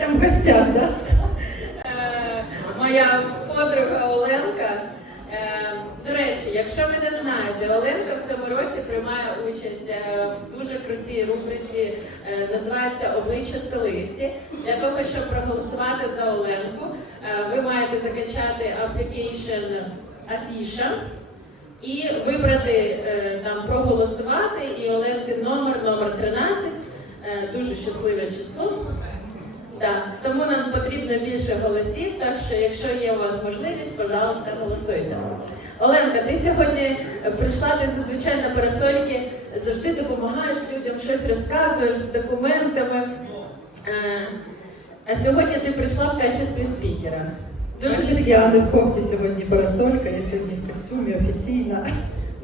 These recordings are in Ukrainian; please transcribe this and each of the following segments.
Прям в гостях, да? Е, моя подруга Оленка. Е, До речі, якщо ви не знаєте, Оленка в цьому році приймає участь е, в дуже крутій рубриці, називається Обличчя столиці. Для того, щоб проголосувати за Оленку, ви маєте закачати application Афіша і вибрати там проголосувати. І Оленки номер, номер 13, е, дуже щасливе число. Так, тому нам потрібно більше голосів, так що якщо є у вас можливість, пожалуйста, голосуйте. Оленка, ти сьогодні прийшла, ти зазвичай на парасольки завжди допомагаєш людям, щось розказуєш з документами. Е, А сьогодні ти прийшла в качестві спікера. Дуже я не в кофті сьогодні парасолька, я сьогодні в костюмі офіційна.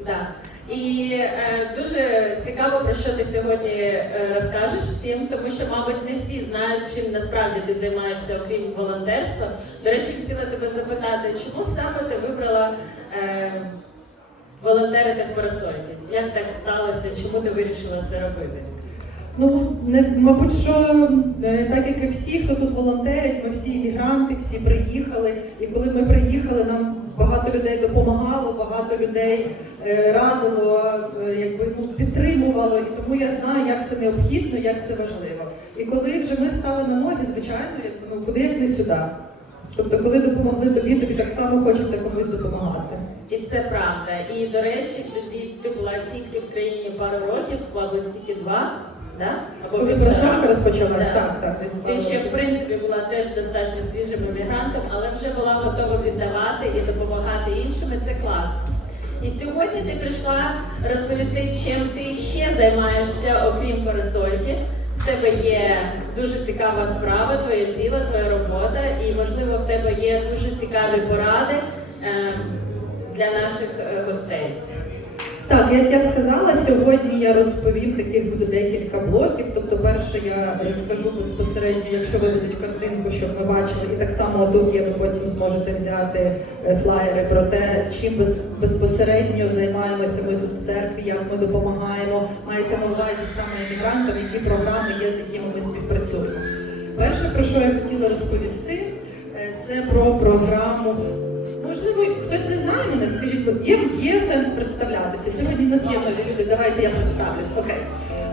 Да. І е, дуже цікаво, про що ти сьогодні е, розкажеш всім, тому що, мабуть, не всі знають, чим насправді ти займаєшся, окрім волонтерства. До речі, хотіла тебе запитати, чому саме ти вибрала е, волонтерити в парасольки? Як так сталося? Чому ти вирішила це робити? Ну, не, мабуть, що е, так як і всі, хто тут волонтерить, ми всі іммігранти, всі приїхали. І коли ми приїхали, нам багато людей допомагало, багато людей е, радило, е, якби ну, підтримувало. І тому я знаю, як це необхідно, як це важливо. І коли вже ми стали на ноги, звичайно, ну куди як не сюди. Тобто, коли допомогли тобі, тобі так само хочеться комусь допомагати. І це правда. І до речі, тоді ти була тільки в країні пару років, мабуть, тільки два. Да? Або Коли просолька розпочалась, Да. так, так, десь Ти ще в принципі була теж достатньо свіжим емігрантом, але вже була готова віддавати і допомагати іншим. і Це класно. І сьогодні ти прийшла розповісти, чим ти ще займаєшся, окрім парасольки. В тебе є дуже цікава справа, твоє діло, твоя робота, і можливо в тебе є дуже цікаві поради е, для наших е, гостей. Так, як я сказала, сьогодні я розповім таких буде декілька блоків. Тобто, перше я розкажу безпосередньо, якщо виведуть картинку, щоб ми бачили, і так само тут є, ви потім зможете взяти е, флаєри про те, чим безпосередньо займаємося ми тут в церкві, як ми допомагаємо. Мається на увазі саме емігрантам, які програми є, з якими ми співпрацюємо. Перше, про що я хотіла розповісти, е, це про програму. Можливо, хтось не знає мене, бо є, сенс представлятися. Сьогодні в нас є нові люди. Давайте я представлюсь. Окей.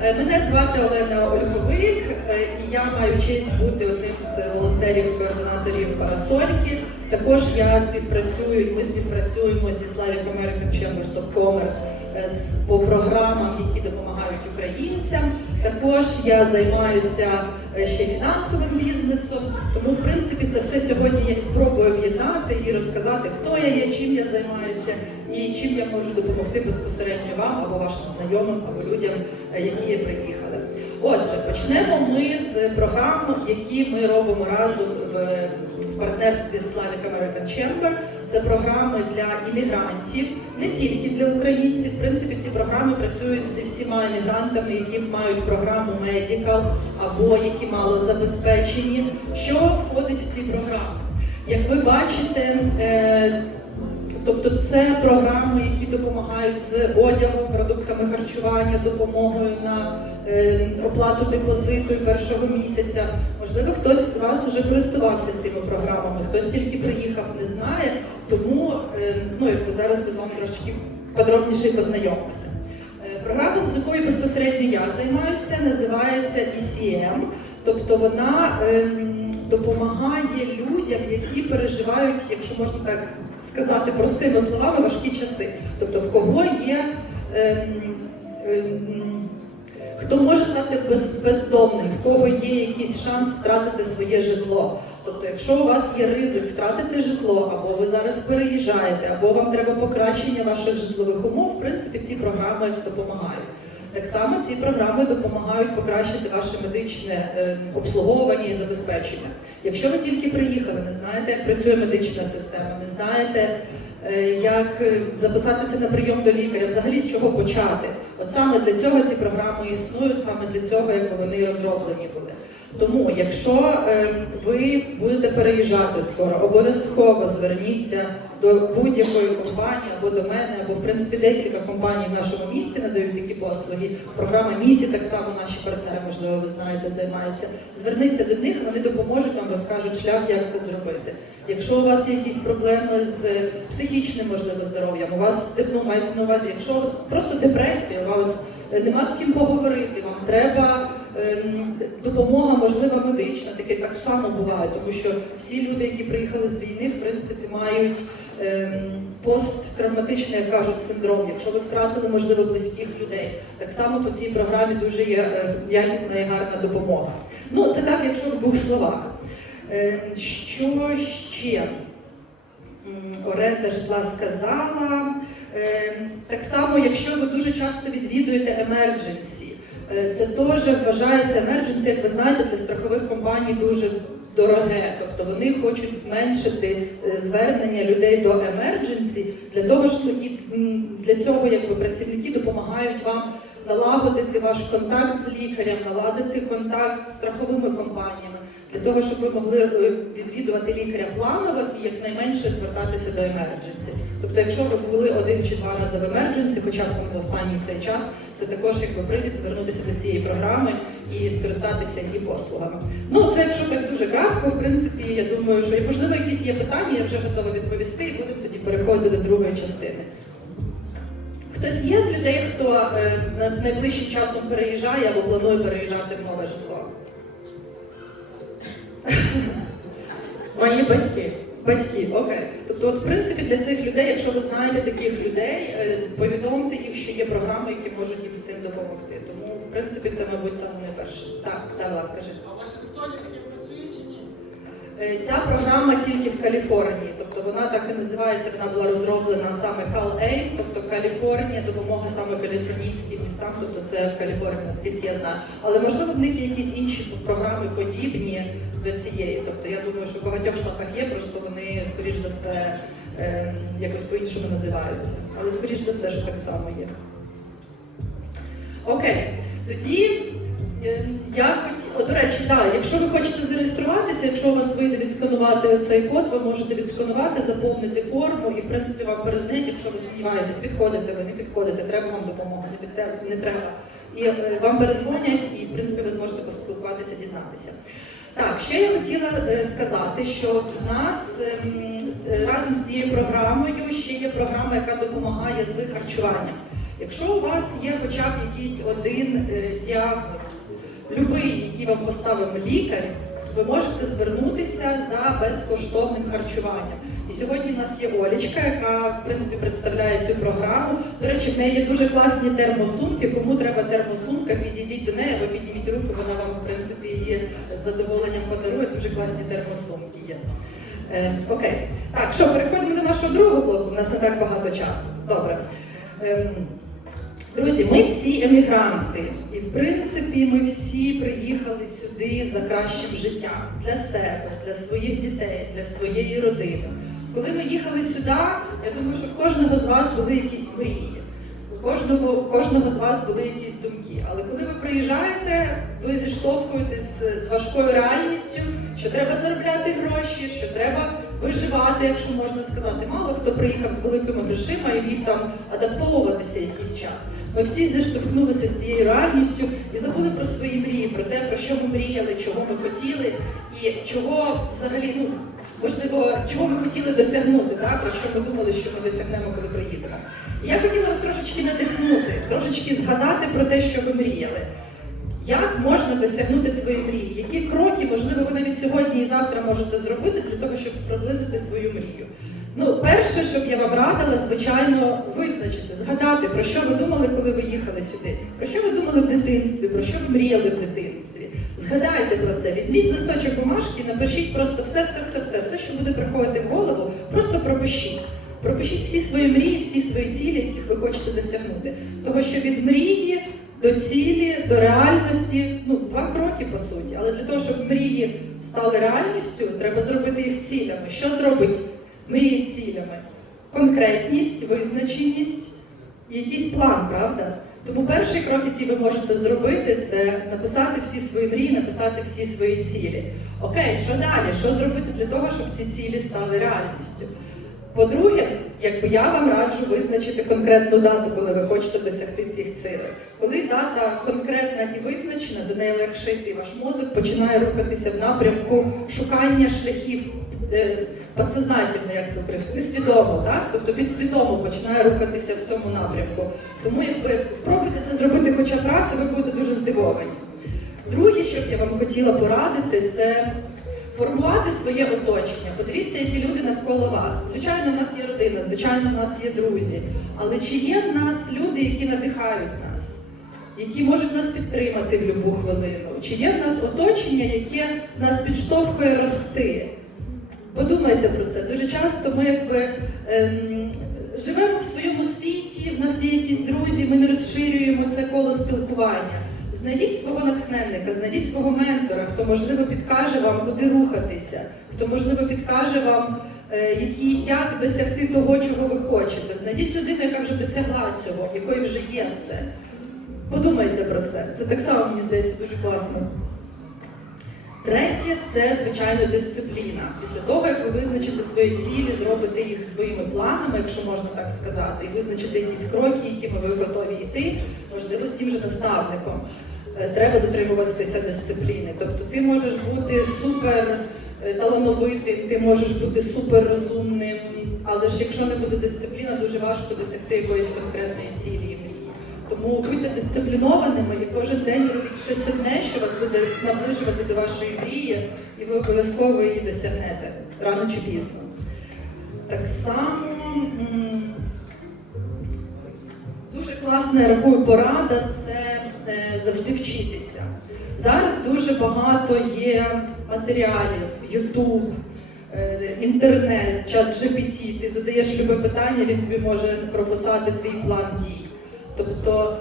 Е, Мене звати Олена Ольховик, е, і я маю честь бути одним з волонтерів і координаторів Парасольки. Також я співпрацюю, і ми співпрацюємо зі Slavic American Chambers of Commerce е, по програмам, які допомагають українцям. Також я займаюся е, ще фінансовим бізнесом. Тому, в принципі, це все сьогодні я спробую об'єднати і розказати, хто я є, чим я займаюся і чим я можу допомогти безпосередньо вам або вашим знайомим, або людям, е, які приїхали. Отже, почнемо ми з програм, які ми робимо разом в, в партнерстві з Slavic American Chamber. Це програми для іммігрантів, не тільки для українців. В принципі, ці програми працюють зі всіма іммігрантами, які мають програму Medical або які мало забезпечені. Що входить в ці програми? Як ви бачите, е, Тобто це програми, які допомагають з одягом, продуктами харчування, допомогою на е, оплату депозиту першого місяця. Можливо, хтось з вас вже користувався цими програмами, хтось тільки приїхав, не знає. Тому е, ну, якби зараз ми з вами трошки подробніше познайомимося. Е, Програма, з якою безпосередньо я займаюся, називається ECM, тобто вона ем, допомагає людям, які переживають, якщо можна так сказати простими словами, важкі часи. Тобто, в кого є ем, ем, хто може стати без, бездомним, в кого є якийсь шанс втратити своє житло. Тобто, якщо у вас є ризик втратити житло, або ви зараз переїжджаєте, або вам треба покращення ваших житлових умов, в принципі, ці програми допомагають. Так само ці програми допомагають покращити ваше медичне е, обслуговування і забезпечення. Якщо ви тільки приїхали, не знаєте, як працює медична система, не знаєте, е, як е, записатися на прийом до лікаря, взагалі з чого почати. От саме для цього ці програми існують, саме для цього, якби вони розроблені були. Тому, якщо е, ви будете переїжджати скоро, обов'язково зверніться до будь-якої компанії або до мене, або в принципі декілька компаній в нашому місті надають такі послуги. Програма місі так само наші партнери, можливо, ви знаєте, займаються. Зверніться до них, вони допоможуть вам, розкажуть шлях, як це зробити. Якщо у вас є якісь проблеми з психічним можливо здоров'ям, у вас ну, мається на увазі, якщо у вас просто депресія, у вас е, нема з ким поговорити, вам треба ем, допомога, можлива медична, таке так само буває, тому що всі люди, які приїхали з війни, в принципі, мають ем, посттравматичний, як кажуть, синдром. Якщо ви втратили, можливо, близьких людей, так само по цій програмі дуже є е, якісна і гарна допомога. Ну, це так, якщо в двох словах. Ем, Що ще? Оренда житла сказала. Ем, Так само, якщо ви дуже часто відвідуєте emergency, е, це теж вважається emergency, як ви знаєте, для страхових компаній дуже дороге. Тобто вони хочуть зменшити е, звернення людей до emergency для того, що і для цього якби працівники допомагають вам налагодити ваш контакт з лікарем, наладити контакт з страховими компаніями, для того, щоб ви могли е, відвідувати лікаря планово і якнайменше звертатися до emergency. Тобто, якщо ви були один чи два рази в emergency, хоча б там за останній цей час, це також якби привід звернутися до цієї програми і скористатися її послугами. Ну це якщо так дуже кратко, в принципі, я думаю, що можливо якісь є питання, я вже готова відповісти, і будемо тоді переходити до другої частини. Хтось є з людей, хто е, найближчим часом переїжджає або планує переїжджати в нове житло? Мої батьки. Батьки, окей. Тобто, от в принципі для цих людей, якщо ви знаєте таких людей, е, повідомте їх, що є програми, які можуть їм з цим допомогти. Тому, в принципі, це, мабуть, саме найперше. Так, так, Влад, кажи. А в Вашингтоні таке працює чи ні? Е, Ця програма тільки в Каліфорнії, тобто вона так і називається, вона була розроблена саме CalAIM, тобто Каліфорнія, допомога саме каліфорнійським містам, тобто це в Каліфорнії, наскільки я знаю. Але можливо в них є якісь інші програми подібні до цієї. Тобто я думаю, що в багатьох штатах є, просто вони, скоріш за все, ем, якось по-іншому називаються. Але скоріш за все, що так само є. Окей, тоді е, я хотіла, до речі, да, якщо ви хочете зареєструватися, якщо у вас вийде відсканувати оцей код, ви можете відсканувати, заповнити форму і в принципі вам перезвонять, якщо ви сумніваєтесь, підходите ви, не підходите, треба вам допомога, не, треба. І е, вам перезвонять, і в принципі ви зможете поспілкуватися, дізнатися. Так, ще я хотіла е, сказати, що в нас ем, разом з цією програмою ще є програма, яка допомагає з харчуванням. Якщо у вас є хоча б якийсь один е, діагноз, любий, який вам поставив лікар, ви можете звернутися за безкоштовним харчуванням. І сьогодні в нас є Олічка, яка в принципі представляє цю програму. До речі, в неї є дуже класні термосумки. Кому треба термосумка, підійдіть до неї або підніміть руку, вона вам в принципі її з задоволенням подарує. Дуже класні термосумки є. Е, окей, так що переходимо до нашого другого блоку. У нас не так багато часу. Добре. Ем, Друзі, ми всі емігранти, і в принципі ми всі приїхали сюди за кращим життям для себе, для своїх дітей, для своєї родини. Коли ми їхали сюди, я думаю, що в кожного з вас були якісь мрії. У кожного, у кожного з вас були якісь думки. Але коли ви приїжджаєте, ви зіштовхуєтесь з, важкою реальністю, що треба заробляти гроші, що треба виживати, якщо можна сказати. Мало хто приїхав з великими грошима і міг там адаптовуватися якийсь час. Ми всі зіштовхнулися з цією реальністю і забули про свої мрії, про те, про що ми мріяли, чого ми хотіли, і чого взагалі, ну можливо, чого ми хотіли досягнути, да? про що ми думали, що ми досягнемо, коли приїдемо. Я хотіла вас трошечки надихнути, трошечки згадати про те, що ви мріяли. Як можна досягнути свої мрії? Які кроки, можливо, ви навіть сьогодні і завтра можете зробити для того, щоб приблизити свою мрію? Ну, перше, щоб я вам радила, звичайно, визначити, згадати, про що ви думали, коли ви їхали сюди, про що ви думали в дитинстві, про що ви мріяли в дитинстві. Згадайте про це, візьміть листочок бумажки і напишіть просто все, все, все, все, все, що буде приходити в голову, просто пропишіть. Пропишіть всі свої мрії, всі свої цілі, яких ви хочете досягнути. Того, що від мрії до цілі, до реальності, ну, два кроки по суті. Але для того, щоб мрії стали реальністю, треба зробити їх цілями. Що зробить мрії цілями? Конкретність, визначеність, якийсь план, правда? Тому перший крок, який ви можете зробити, це написати всі свої мрії, написати всі свої цілі. Окей, що далі? Що зробити для того, щоб ці цілі стали реальністю? По-друге, якби я вам раджу визначити конкретну дату, коли ви хочете досягти цих цілей. Коли дата конкретна і визначена, до неї легше йти. Ваш мозок починає рухатися в напрямку шукання шляхів. Е, Подсознательно, як це українською, несвідомо, так? Тобто підсвідомо починає рухатися в цьому напрямку. Тому якби спробуйте це зробити хоча б раз, і ви будете дуже здивовані. Друге, що б я вам хотіла порадити, це формувати своє оточення. Подивіться, які люди навколо вас. Звичайно, в нас є родина, звичайно, в нас є друзі. Але чи є в нас люди, які надихають нас, які можуть нас підтримати в будь-яку хвилину? Чи є в нас оточення, яке нас підштовхує рости? Подумайте про це. Дуже часто ми якби ем, живемо в своєму світі, в нас є якісь друзі, ми не розширюємо це коло спілкування. Знайдіть свого натхненника, знайдіть свого ментора, хто можливо підкаже вам, куди рухатися, хто можливо підкаже вам, е, які, як досягти того, чого ви хочете. Знайдіть людину, яка вже досягла цього, якої вже є це. Подумайте про це. Це так само мені здається дуже класно. Третє це звичайно дисципліна. Після того, як ви визначите свої цілі, зробите їх своїми планами, якщо можна так сказати, і визначите якісь кроки, якими ви готові йти, можливо, з тим же наставником. е, Треба дотримуватися дисципліни. Тобто ти можеш бути супер е, талановитим, ти можеш бути супер розумним, але ж якщо не буде дисципліна, дуже важко досягти якоїсь конкретної цілі. Тому будьте дисциплінованими і кожен день робіть щось одне, що вас буде наближувати до вашої мрії, і ви обов'язково її досягнете рано чи пізно. Так само дуже класна, я рахую, порада це е, завжди вчитися. Зараз дуже багато є матеріалів, Ютуб, е, інтернет, чат GPT. Ти задаєш любе питання, він тобі може прописати твій план дій. Тобто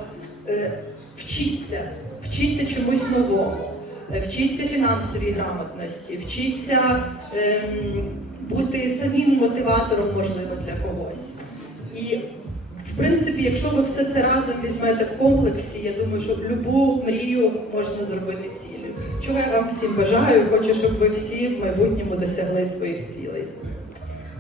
е, вчіться, вчіться чомусь новому, е, вчіться фінансовій грамотності, вчіться ем, бути самим мотиватором, можливо, для когось. І в принципі, якщо ви все це разом візьмете в комплексі, я думаю, що любу мрію можна зробити цілею. Чого я вам всім бажаю, хочу, щоб ви всі в майбутньому досягли своїх цілей.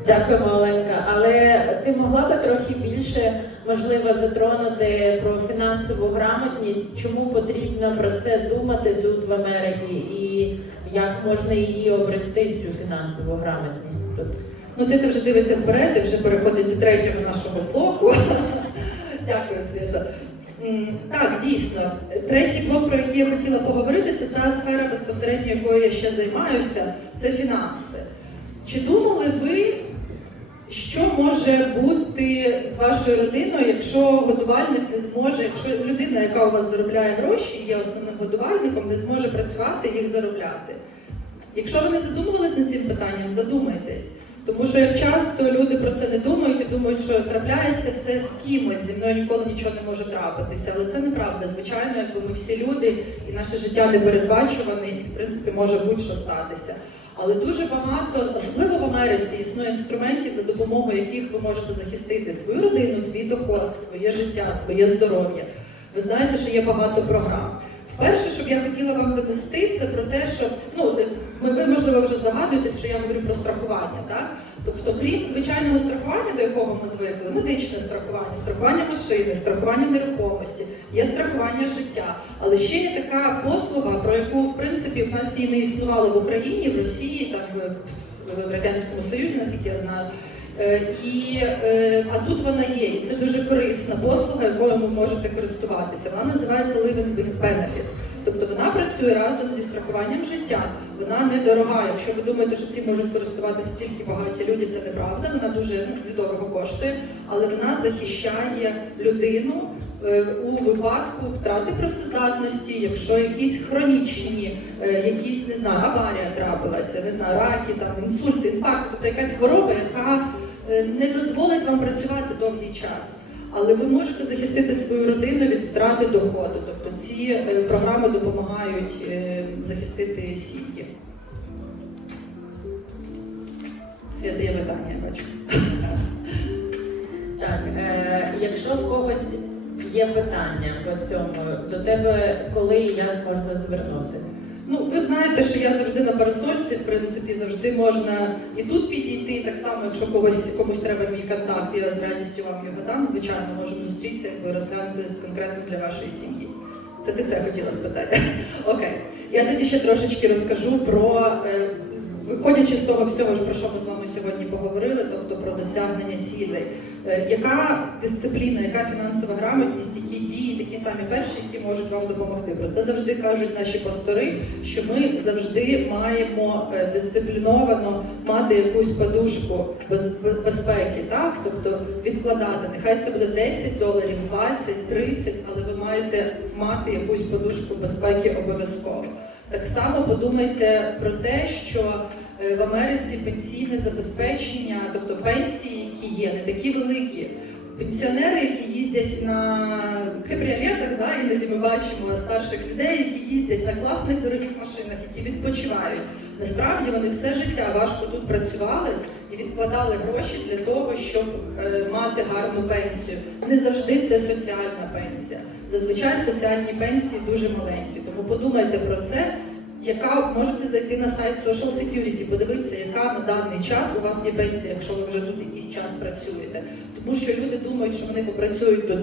Дякуємо, Оленка. Але ти могла би трохи більше можливо затронути про фінансову грамотність, чому потрібно про це думати тут в Америці, і як можна її обрести, цю фінансову грамотність тут? Ну, Свята вже дивиться вперед і вже переходить до третього нашого блоку. Дякую, Свята. М, Так, дійсно. Третій блок, про який я хотіла поговорити, це ця сфера безпосередньо, якою я ще займаюся, це фінанси. Чи думали ви, що може бути з вашою родиною, якщо годувальник не зможе, якщо людина, яка у вас заробляє гроші є основним годувальником, не зможе працювати і їх заробляти? Якщо ви не задумувались над цим питанням, задумайтесь. Тому що як часто люди про це не думають і думають, що трапляється все з кимось, зі мною ніколи нічого не може трапитися. Але це неправда. Звичайно, якби ми всі люди, і наше життя не передбачуване, і в принципі може будь-що статися. Але дуже багато, особливо в Америці, існує інструментів, за допомогою яких ви можете захистити свою родину, свій доход, своє життя, своє здоров'я. Ви знаєте, що є багато програм. Вперше, що б я хотіла вам донести, це про те, що ну ви можливо вже здогадуєтесь, що я говорю про страхування, так? Тобто, крім звичайного страхування, до якого ми звикли, медичне страхування, страхування машини, страхування нерухомості, є страхування життя. Але ще є така послуга, про яку в принципі в нас її не існувало в Україні, в Росії, там в радянському Союзі, наскільки я знаю. Е, І, е, а тут вона є, і це дуже корисна послуга, якою ви можете користуватися. Вона називається Living Benefits. Тобто вона працює разом зі страхуванням життя. Вона недорога. Якщо ви думаєте, що цим можуть користуватися тільки багаті люди, це неправда. Вона дуже ну, недорого коштує, але вона захищає людину е, у випадку втрати працездатності, якщо якісь хронічні, якісь не знаю, аварія трапилася, не знаю, раки, там інсульти, інфаркти, тобто якась хвороба, яка не дозволить вам працювати довгий час. Але ви можете захистити свою родину від втрати доходу. Тобто ці е, програми допомагають е, захистити сім'ї. Свята є питання, я бачу. Так, е, якщо в когось є питання по цьому, до тебе коли і як можна звернутися? Ну, ви знаєте, що я завжди на парасольці, в принципі, завжди можна і тут підійти. Так само, якщо когось комусь треба мій контакт, я з радістю вам його дам. Звичайно, можемо зустрітися, якби розглянути конкретно для вашої сім'ї. Це ти це хотіла спитати. Окей. Я тоді ще трошечки розкажу про. Виходячи з того всього, про що ми з вами сьогодні поговорили, тобто про досягнення цілей, Е, яка дисципліна, яка фінансова грамотність, які дії, такі самі перші, які можуть вам допомогти. Про це завжди кажуть наші пастори, що ми завжди маємо е, дисципліновано мати якусь подушку без- безпеки, так? Тобто відкладати. Нехай це буде 10 доларів, 20, 30, але ви маєте мати якусь подушку безпеки обов'язково. Так само подумайте про те, що е, в Америці пенсійне забезпечення, тобто пенсії, які є, не такі великі. Пенсіонери, які їздять на кабріолетах, да, іноді ми бачимо старших людей, які їздять на класних дорогих машинах, які відпочивають. Насправді вони все життя важко тут працювали і відкладали гроші для того, щоб е, мати гарну пенсію. Не завжди це соціальна пенсія. Зазвичай соціальні пенсії дуже маленькі. Тому подумайте про це. Яка можете зайти на сайт Social Security, подивитися, яка на даний час у вас є пенсія, якщо ви вже тут якийсь час працюєте. Тому що люди думають, що вони попрацюють тут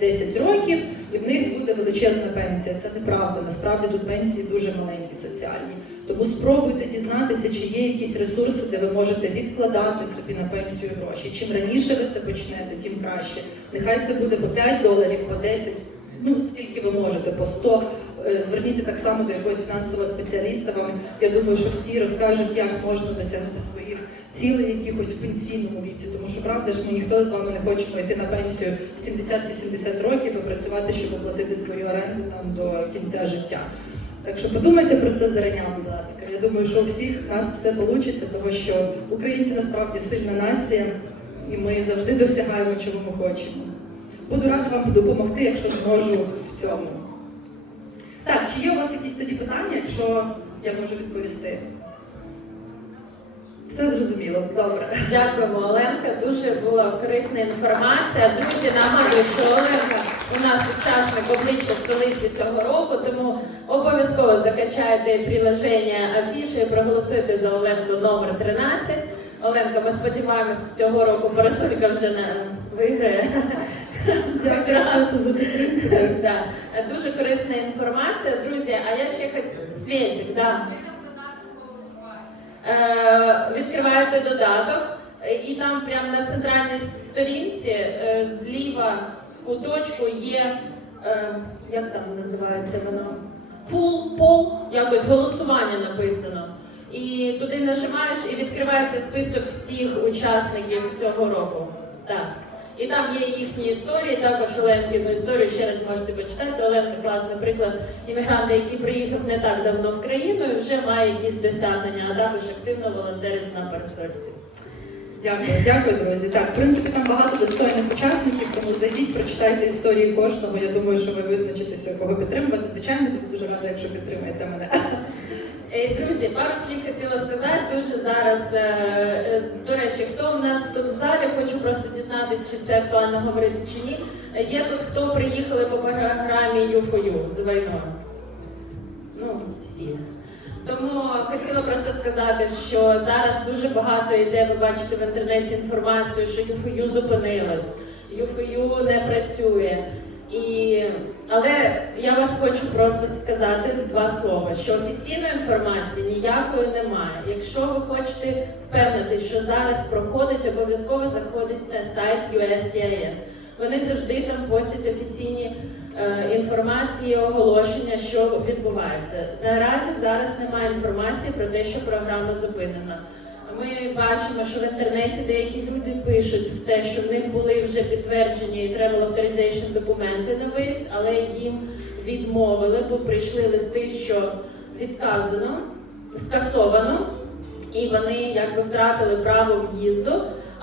5-10 років, і в них буде величезна пенсія. Це неправда. Насправді тут пенсії дуже маленькі соціальні. Тому спробуйте дізнатися, чи є якісь ресурси, де ви можете відкладати собі на пенсію гроші. Чим раніше ви це почнете, тим краще. Нехай це буде по 5 доларів, по 10, ну скільки ви можете, по 100. Е, Зверніться так само до якогось фінансового спеціаліста. Вам я думаю, що всі розкажуть, як можна досягнути своїх цілей якихось в пенсійному віці. Тому що правда ж ми ніхто з вами не хочемо йти на пенсію в 70-80 років і працювати, щоб оплатити свою оренду там до кінця життя. Так що подумайте про це зарання, будь ласка. Я думаю, що у всіх нас все вийде, тому що українці насправді сильна нація, і ми завжди досягаємо, чого ми хочемо. Буду рада вам допомогти, якщо зможу в цьому. Так, чи є у вас якісь тоді питання, якщо я можу відповісти? Все зрозуміло, добре. Дякуємо, Оленка. Дуже була корисна інформація. Друзі, нагадую, що Оленка у нас учасник обличчя столиці цього року, тому обов'язково закачайте приложення афіші і проголосуйте за Оленку номер 13. Оленка, ми сподіваємося, цього року Парасолька вже не виграє. Дякую за підтримку. Дуже корисна інформація. Друзі, а я ще Свєтік, да. Е, відкриваєте додаток, і там прямо на центральній сторінці е, зліва в куточку є, е, як там називається воно? Пул, пол, якось голосування написано. І туди нажимаєш і відкривається список всіх учасників цього року. Так. І там є їхні історії, також Оленкину історію ще раз можете почитати. Оленка класний приклад іммігранта, який приїхав не так давно в країну і вже має якісь досягнення, а також активно волонтерить на парасольці. Дякую, дякую, друзі. Так, в принципі, там багато достойних учасників, тому зайдіть, прочитайте історії кожного. Я думаю, що ви визначитеся, кого підтримувати. Звичайно, буду дуже рада, якщо підтримаєте мене. Е, Друзі, пару слів хотіла сказати. Дуже зараз е, е, до речі, хто у нас тут в залі, хочу просто дізнатися, чи це актуально говорити чи ні. Є тут хто приїхали по програмі U4U з війною? Ну, всі. Тому хотіла просто сказати, що зараз дуже багато йде, ви бачите в інтернеті інформацію, що ЮФОЮ зупинилось, ЮФОЮ не працює. І... Але я вас хочу просто сказати два слова: що офіційної інформації ніякої немає. Якщо ви хочете впевнитись, що зараз проходить, обов'язково заходить на сайт USCIS. Вони завжди там постять офіційні е, інформації, оголошення, що відбувається. Наразі зараз немає інформації про те, що програма зупинена. Ми бачимо, що в інтернеті деякі люди пишуть в те, що в них були вже підтверджені travel authorization документи на виїзд, але їм відмовили, бо прийшли листи, що відказано, скасовано, і вони якби втратили право в'їзду.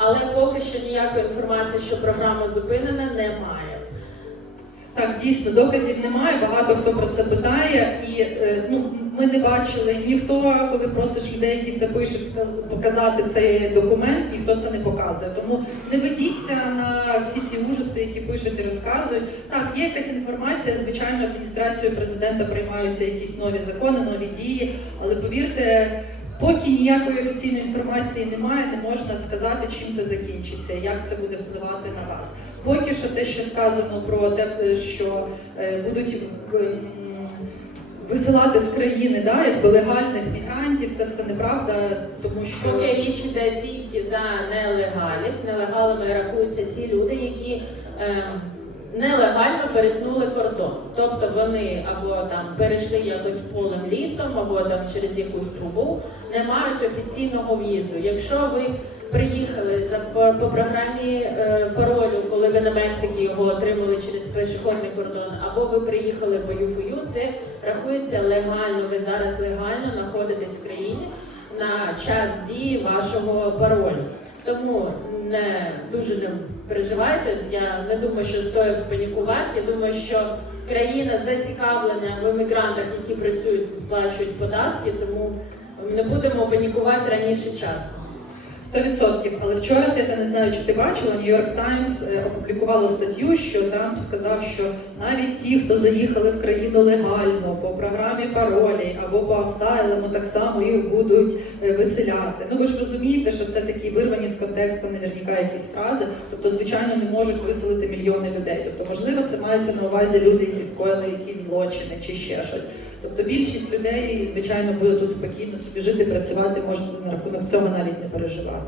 Але поки що ніякої інформації, що програма зупинена, немає. Так, дійсно, доказів немає. Багато хто про це питає, і е, ну ми не бачили ніхто, коли просиш людей, які це пишуть, показати цей документ, ніхто це не показує. Тому не ведіться на всі ці ужаси, які пишуть і розказують. Так, є якась інформація. Звичайно, адміністрацією президента приймаються якісь нові закони, нові дії, але повірте. Поки ніякої офіційної інформації немає, не можна сказати, чим це закінчиться, як це буде впливати на вас. Поки що те, що сказано про те, що е, будуть висилати з країни, да, якби легальних мігрантів, це все неправда, тому що Поки річ іде тільки за нелегалів. Нелегалами рахуються ті люди, які ем, нелегально перетнули кордон. Тобто вони або там перейшли якось полем лісом, або там через якусь трубу, не мають офіційного в'їзду. Якщо ви приїхали за по, по програмі е, паролю, коли ви на Мексиці його отримали через пішохідний кордон, або ви приїхали по ЮФОЮ, це рахується легально. Ви зараз легально знаходитесь в країні на час дії вашого паролю. Тому не дуже не переживайте. Я не думаю, що стоїть панікувати. Я думаю, що країна зацікавлена в емігрантах, які працюють, сплачують податки, тому не будемо панікувати раніше часу. 100%. Але вчора Свята, не знаю, чи ти бачила, Нью-Йорк Таймс е, опублікувало статтю, що Трамп сказав, що навіть ті, хто заїхали в країну легально по програмі паролі або по асайлему, так само їх будуть е, виселяти. Ну ви ж розумієте, що це такі вирвані з контексту, наверняка якісь фрази. Тобто, звичайно, не можуть виселити мільйони людей. Тобто, можливо, це мається на увазі люди, які скоїли якісь злочини чи ще щось. Тобто більшість людей, звичайно, буде тут спокійно собі жити, працювати, можете на рахунок цього навіть не переживати.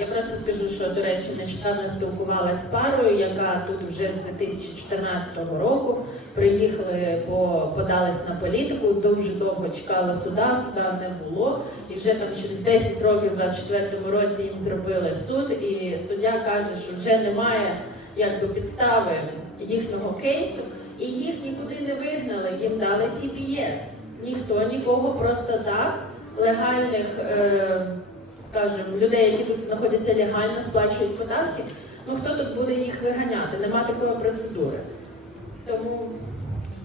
Я просто скажу, що до речі, нещодавно спілкувалася з парою, яка тут вже з 2014 року приїхали, по подались на політику. Дуже довго чекали суда, суда не було. І вже там через 10 років, в 24-му році їм зробили суд, і суддя каже, що вже немає якби підстави їхнього кейсу, і їх нікуди не вигнали. Їм дали TPS. Ніхто нікого просто так легальних. Е- скажімо, людей, які тут знаходяться легально, сплачують податки, ну хто тут буде їх виганяти? Нема такої процедури. Тому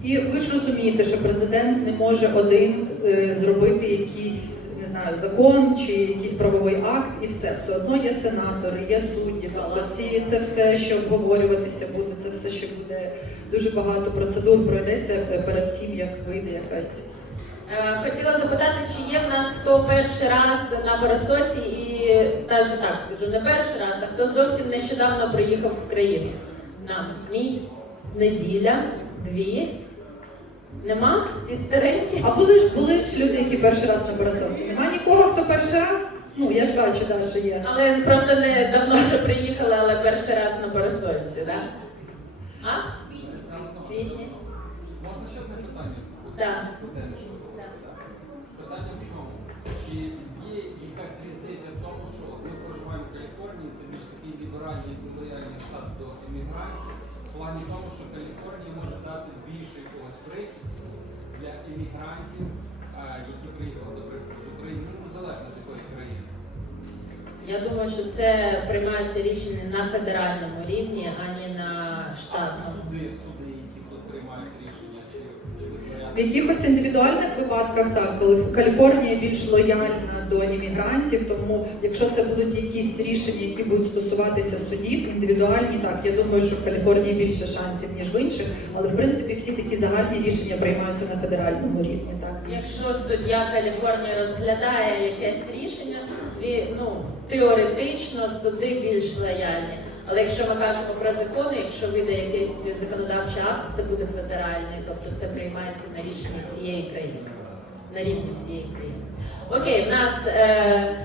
І ви ж розумієте, що президент не може один е, зробити якийсь не знаю закон чи якийсь правовий акт, і все. Все одно є сенатори, є судді. Тобто ці це все, що обговорюватися буде, це все ще буде дуже багато процедур пройдеться е, перед тим, як вийде якась. е, хотіла запитати, чи є в нас хто перший раз на Парасоці, і навіть так скажу, не перший раз, а хто зовсім нещодавно приїхав в країну. На місць, неділя, дві. Нема? Всі старенькі? А були ж були ж люди, які перший раз на парасонці. Нема нікого, хто перший раз. Ну я ж бачу, да, що є. Але просто не давно вже приїхали, але перший раз на Парасольці, так? Да? А? Квітні? Можна ще одне питання? Так. Питання в чому? Чи є якась різниця в тому, що ми проживаємо в Каліфорнії, це більш такий ліберальний лояльний штат до іммігрантів, в плані тому, що Каліфорнія може дати більше якогось прихисту для іммігрантів, які приїхали, до з України, ну, незалежно з якоїсь країни. Я думаю, що це приймається рішення на федеральному рівні, а не на А штатному. суди, суди, В якихось індивідуальних випадках так, коли Каліфорнія більш лояльна до іммігрантів, тому якщо це будуть якісь рішення, які будуть стосуватися судів, індивідуальні, так я думаю, що в Каліфорнії більше шансів ніж в інших, але в принципі всі такі загальні рішення приймаються на федеральному рівні. Так Якщо суддя Каліфорнії розглядає якесь рішення, ну, теоретично суди більш лояльні. Але якщо ми кажемо про закони, якщо вийде якийсь законодавчий акт, це буде федеральний, тобто це приймається на рішення всієї країни, на рівні всієї країни. Окей, в нас е,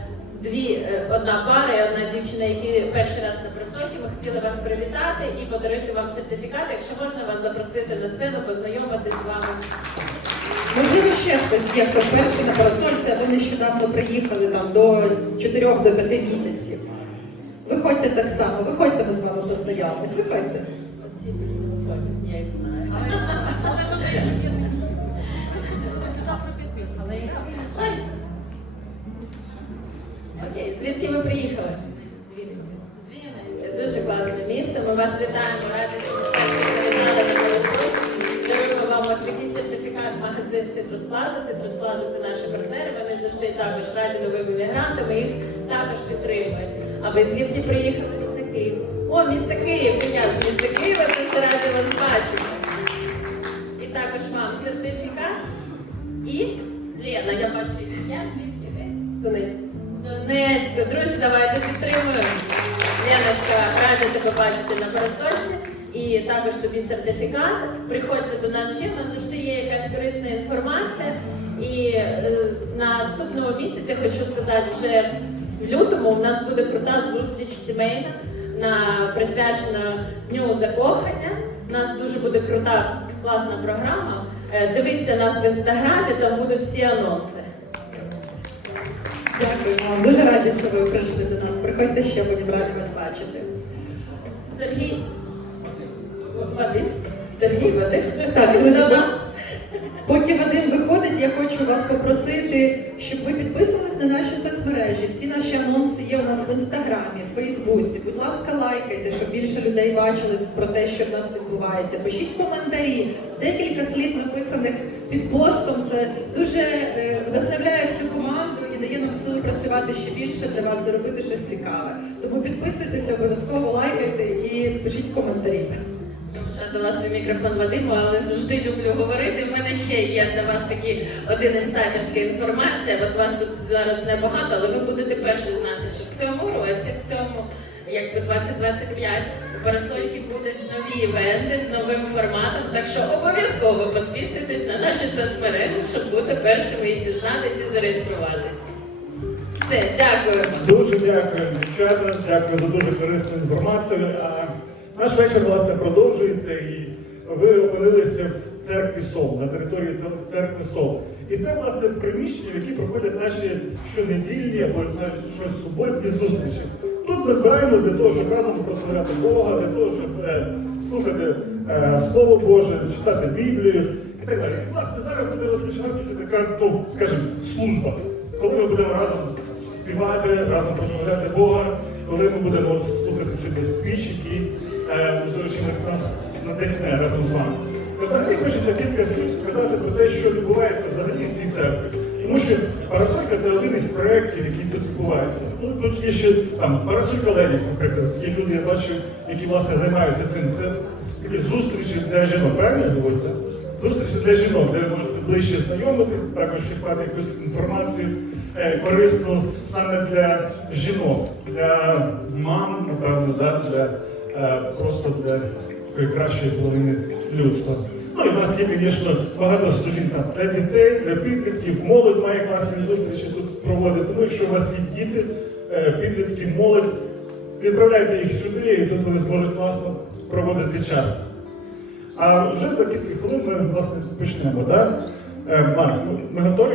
дві, е, одна пара і одна дівчина, які перший раз на присутні. Ми хотіли вас привітати і подарити вам сертифікат. Якщо можна вас запросити на сцену, познайомитись з вами. Можливо, ще хтось є, хто вперше на парасольці, або нещодавно приїхали там до 4 до 5 місяців. Виходьте так само, виходьте, ми з вами познайомимось. Виходьте. Оці пусть не виходять, я їх знаю. Окей, звідки ви приїхали? З Вінниці. З Вінниці. Дуже класне місто. Ми вас вітаємо, раді, що ви вперше завітали на Моросу. інтернет-магазин Citrus Plaza. Citrus Plaza – це наші партнери. Вони завжди також раді новим іммігрантам. Їх також підтримують. А ви звідки приїхали? Місто Київ. О, місто Київ. І я з міста Києва дуже раді вас бачити. І також вам сертифікат. І Лена, я бачу, я звідки ти? З Донецька. З Донецька. Друзі, давайте підтримуємо. Леночка, рада тебе бачити на парасольці. І також тобі сертифікат. Приходьте до нас ще, у нас завжди є якась корисна інформація. І е, наступного місяця хочу сказати, вже в лютому у нас буде крута зустріч сімейна на присвячена Дню закохання. У нас дуже буде крута, класна програма. Е, Дивіться нас в інстаграмі, там будуть всі анонси. Дякую. Дуже раді, що ви прийшли до нас. Приходьте ще, будемо раді вас бачити. Сергій Вадим? Сергій Вадим. Так, друзі. Поки Вадим виходить, я хочу вас попросити, щоб ви підписувались на наші соцмережі. Всі наші анонси є у нас в інстаграмі, в Фейсбуці. Будь ласка, лайкайте, щоб більше людей бачили про те, що в нас відбувається. Пишіть коментарі. Декілька слів написаних під постом. Це дуже е, вдохновляє всю команду і дає нам сили працювати ще більше для вас і робити щось цікаве. Тому підписуйтеся, обов'язково лайкайте і пишіть коментарі. Я дала свій мікрофон Вадиму, але завжди люблю говорити. У мене ще є для вас такі один інсайдерська інформація. От вас тут зараз небагато, але ви будете перші знати, що в цьому році, в цьому якби 2025 у парасольки будуть нові івенти з новим форматом. Так що обов'язково підписуйтесь на наші соцмережі, щоб бути першими і дізнатися і зареєструватись. Все, дякую. Дуже дякую, дівчата. Дякую за дуже корисну інформацію. Наш вечір власне продовжується, і ви опинилися в церкві Сол на території церкви Сол. І це власне приміщення, в які проходять наші щонедільні або навіть щосуботні зустрічі. Тут ми збираємось для того, щоб разом прославляти Бога, для того, щоб е, слухати е, Слово Боже, читати Біблію і так далі. І власне зараз буде розпочинатися така, ну скажімо, служба коли ми будемо разом співати, разом прославляти Бога, коли ми будемо слухати сьогодні спіч, чимось нас надихне разом з вами. А Взагалі хочеться кілька слів сказати про те, що відбувається взагалі в цій церкві. Тому що Парасолька це один із проєктів, які тут відбуваються. Ну, тут є ще там Парасолька Леніс, наприклад. Є люди, я бачу, які власне займаються цим. Це такі зустрічі для жінок, правильно так? Зустрічі для жінок, де ви можете ближче знайомитись, також черпати якусь інформацію е, корисну саме для жінок, для мам, напевно, да, для, е, просто для такої кращої половини людства. Ну і в нас є, звісно, багато служінь там для дітей, для підлітків, молодь має класні зустрічі тут проводити. Тому якщо у вас є діти, е, підлітки, молодь, відправляйте їх сюди, і тут вони зможуть класно проводити час. А вже за кілька хвилин ми власне почнемо. Да? Е, Марк, ну, ми готові?